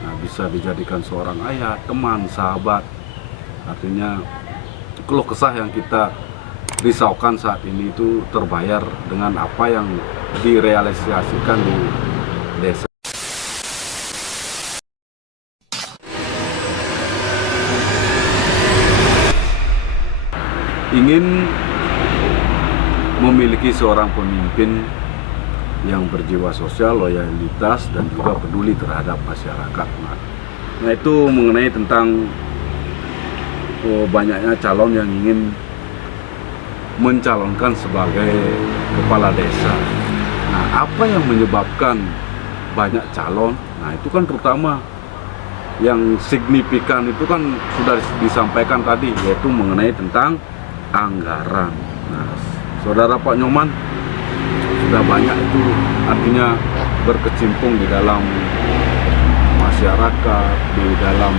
Nah, bisa dijadikan seorang ayah, teman, sahabat. Artinya keluh kesah yang kita risaukan saat ini itu terbayar dengan apa yang direalisasikan di desa. Ingin memiliki seorang pemimpin yang berjiwa sosial, loyalitas, dan juga peduli terhadap masyarakat. Nah itu mengenai tentang banyaknya calon yang ingin mencalonkan sebagai kepala desa. Nah, apa yang menyebabkan banyak calon? Nah, itu kan terutama yang signifikan itu kan sudah disampaikan tadi, yaitu mengenai tentang anggaran. Nah, saudara Pak Nyoman sudah banyak itu artinya berkecimpung di dalam masyarakat, di dalam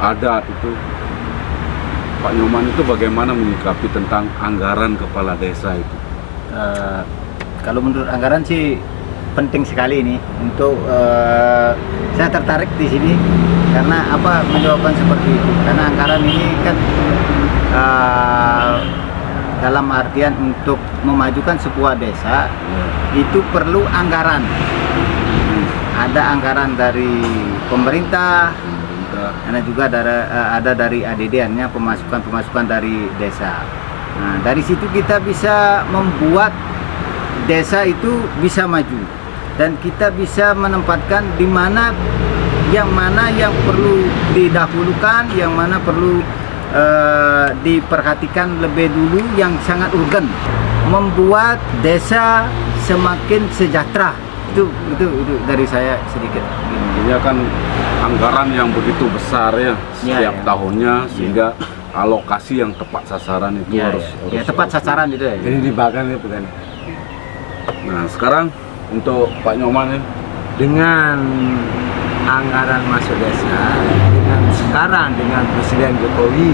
adat itu. Pak Nyoman itu bagaimana menyikapi tentang anggaran kepala desa itu? Kalau menurut anggaran sih penting sekali ini untuk saya tertarik di sini karena apa menjawabkan seperti itu, karena anggaran ini kan dalam artian untuk memajukan sebuah desa itu perlu anggaran. Ada anggaran dari pemerintah, ada juga ada dari ADD-nya, pemasukan dari desa. Nah, dari situ kita bisa membuat desa itu bisa maju dan kita bisa menempatkan di mana yang perlu didahulukan, yang mana perlu diperhatikan lebih dulu, yang sangat urgen, membuat desa semakin sejahtera. Itu dari saya sedikit. Intinya kan anggaran yang begitu besar ya setiap tahunnya, sehingga alokasi yang tepat sasaran itu harus tepat sasaran itu ya. Jadi dibagikan itu kan. Nah, sekarang untuk Pak Nyoman ya, Dengan anggaran masuk desa, dengan sekarang dengan Presiden Jokowi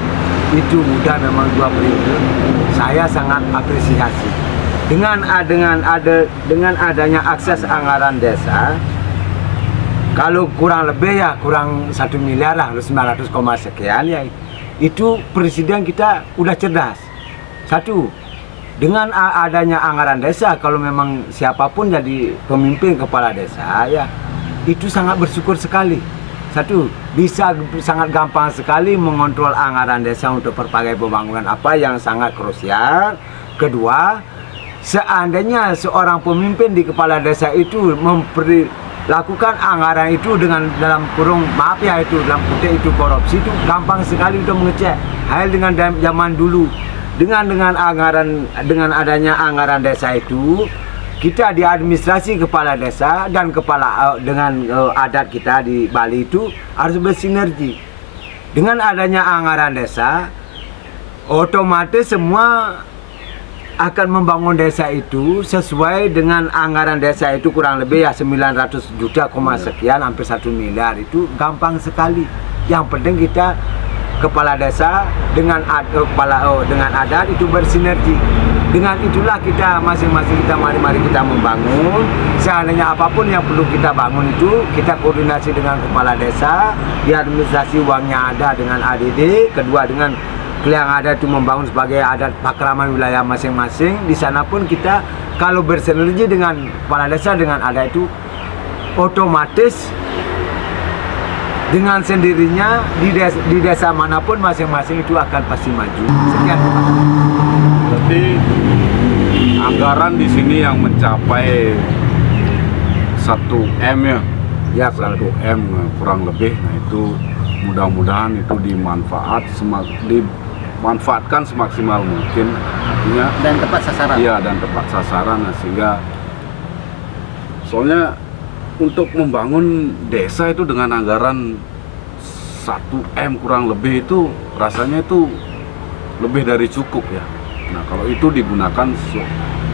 itu mudah memang 2 periode, saya sangat apresiasi. Dengan adanya akses anggaran desa, kalau kurang lebih ya kurang 1 miliar lah, 900, sekian ya, itu presiden kita udah cerdas. Satu, dengan adanya anggaran desa, kalau memang siapapun jadi pemimpin kepala desa ya, itu sangat bersyukur sekali. Satu, bisa sangat gampang sekali mengontrol anggaran desa untuk berbagai pembangunan apa yang sangat krusial. Kedua, seandainya seorang pemimpin di kepala desa itu lakukan anggaran itu dengan dalam kurung maaf ya itu dalam kutip itu korupsi, itu gampang sekali untuk mengecek. Hal dengan zaman dulu dengan adanya anggaran desa itu, kita di administrasi kepala desa dan dengan adat kita di Bali itu harus bersinergi. Dengan adanya anggaran desa, otomatis semua akan membangun desa itu sesuai dengan anggaran desa itu, kurang lebih ya 900 juta, sekian, hampir 1 miliar, itu gampang sekali. Yang penting kita kepala desa dengan adat itu bersinergi. Dengan itulah kita masing-masing kita mari kita membangun. Seandainya apapun yang perlu kita bangun itu kita koordinasi dengan kepala desa, di administrasi uangnya ada dengan ADD, kedua dengan yang ada itu membangun sebagai adat pakraman wilayah masing-masing. Di sana pun kita kalau bersinergi dengan kepala desa dengan adat itu, otomatis dengan sendirinya di desa manapun masing-masing itu akan pasti maju. Sekian. berarti anggaran di sini yang mencapai 1 M ya. Ya, 1 M kurang lebih. Nah, itu mudah-mudahan itu dimanfaatkan semaksimal mungkin, artinya Dan tepat sasaran. iya, dan tepat sasaran. Nah, sehingga soalnya untuk membangun desa itu dengan anggaran 1 M kurang lebih itu rasanya itu lebih dari cukup ya. Nah, kalau itu digunakan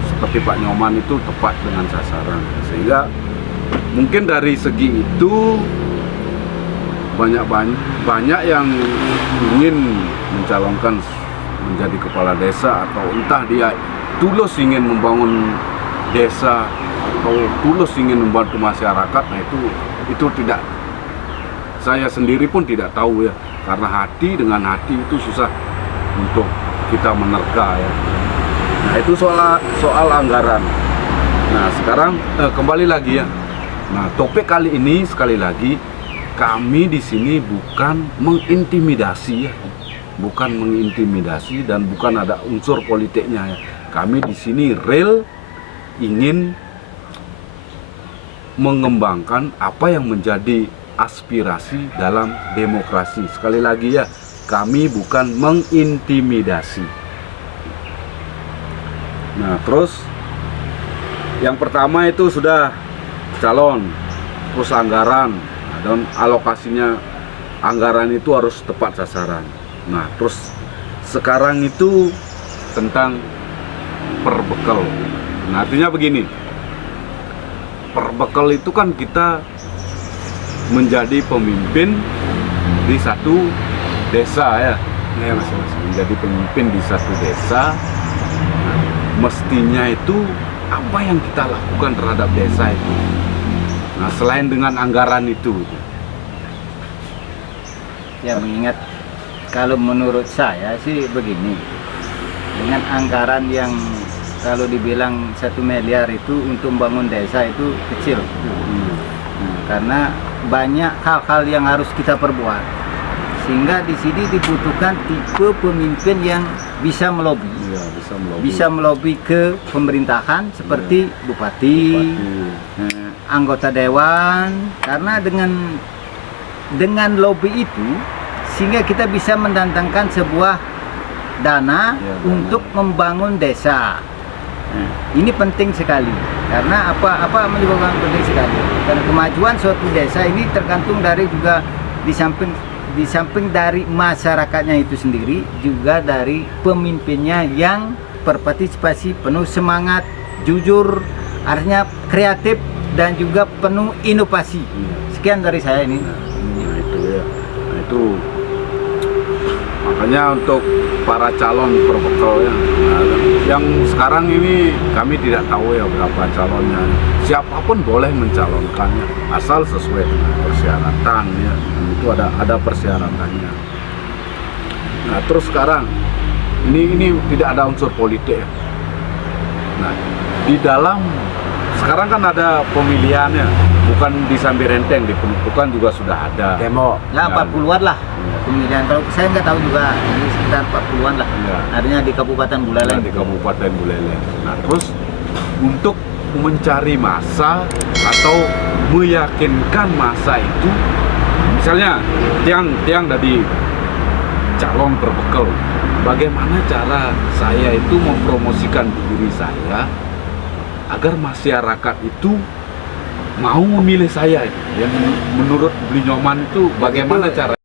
seperti Pak Nyoman itu tepat dengan sasaran, sehingga mungkin dari segi itu banyak yang ingin mencalonkan menjadi kepala desa, atau entah dia tulus ingin membangun desa atau tulus ingin membantu masyarakat, nah itu tidak, saya sendiri pun tidak tahu ya, karena hati dengan hati itu susah untuk kita menerka ya. Nah itu soal anggaran. Nah sekarang kembali lagi ya. Nah topik kali ini sekali lagi, kami di sini bukan mengintimidasi ya, bukan mengintimidasi dan bukan ada unsur politiknya ya. Kami di sini real ingin mengembangkan apa yang menjadi aspirasi dalam demokrasi. Sekali lagi ya, kami bukan mengintimidasi. Nah, terus yang pertama itu sudah calon, terus anggaran, dan alokasinya anggaran itu harus tepat sasaran. Nah, terus sekarang itu tentang perbekal. Nah, artinya begini, perbekal itu kan kita menjadi pemimpin di satu desa ya, menjadi pemimpin di satu desa. Nah, mestinya itu apa yang kita lakukan terhadap desa itu. Nah, selain dengan anggaran itu. Ya, mengingat kalau menurut saya sih begini, dengan anggaran yang kalau dibilang 1 miliar itu untuk membangun desa itu kecil. Nah, karena banyak hal-hal yang harus kita perbuat, sehingga di sini dibutuhkan tipe pemimpin yang bisa melobi, Ya, bisa melobi ke pemerintahan seperti bupati, anggota dewan, karena dengan lobby itu sehingga kita bisa mendatangkan sebuah dana untuk membangun desa. Nah, ini penting sekali karena apa menyebabkan penting sekali? Karena kemajuan suatu desa ini tergantung dari juga di samping dari masyarakatnya itu sendiri, juga dari pemimpinnya yang berpartisipasi penuh semangat, jujur, artinya kreatif dan juga penuh inovasi. Sekian dari saya ini. Nah itu ya, nah itu makanya untuk para calon perbekal ya, nah, yang sekarang ini kami tidak tahu ya berapa calonnya. Siapapun boleh mencalonkannya asal sesuai dengan persyaratan ya. Dan itu ada persyaratannya. Nah terus sekarang ini tidak ada unsur politik ya. Nah di dalam sekarang kan ada pemilihannya, bukan di Sambirenteng, di Penumpukan juga sudah ada. Demo. Ya 40-an lah pemilihan. Kalau saya nggak tahu juga, ini sekitar 40-an lah. Ya. Artinya di Kabupaten Buleleng. Di Kabupaten Buleleng. Nah terus untuk mencari massa atau meyakinkan massa itu, misalnya tiang dari calon perbekal, bagaimana cara saya itu mempromosikan diri saya agar masyarakat itu mau memilih saya, yang menurut Beli Nyoman itu bagaimana cara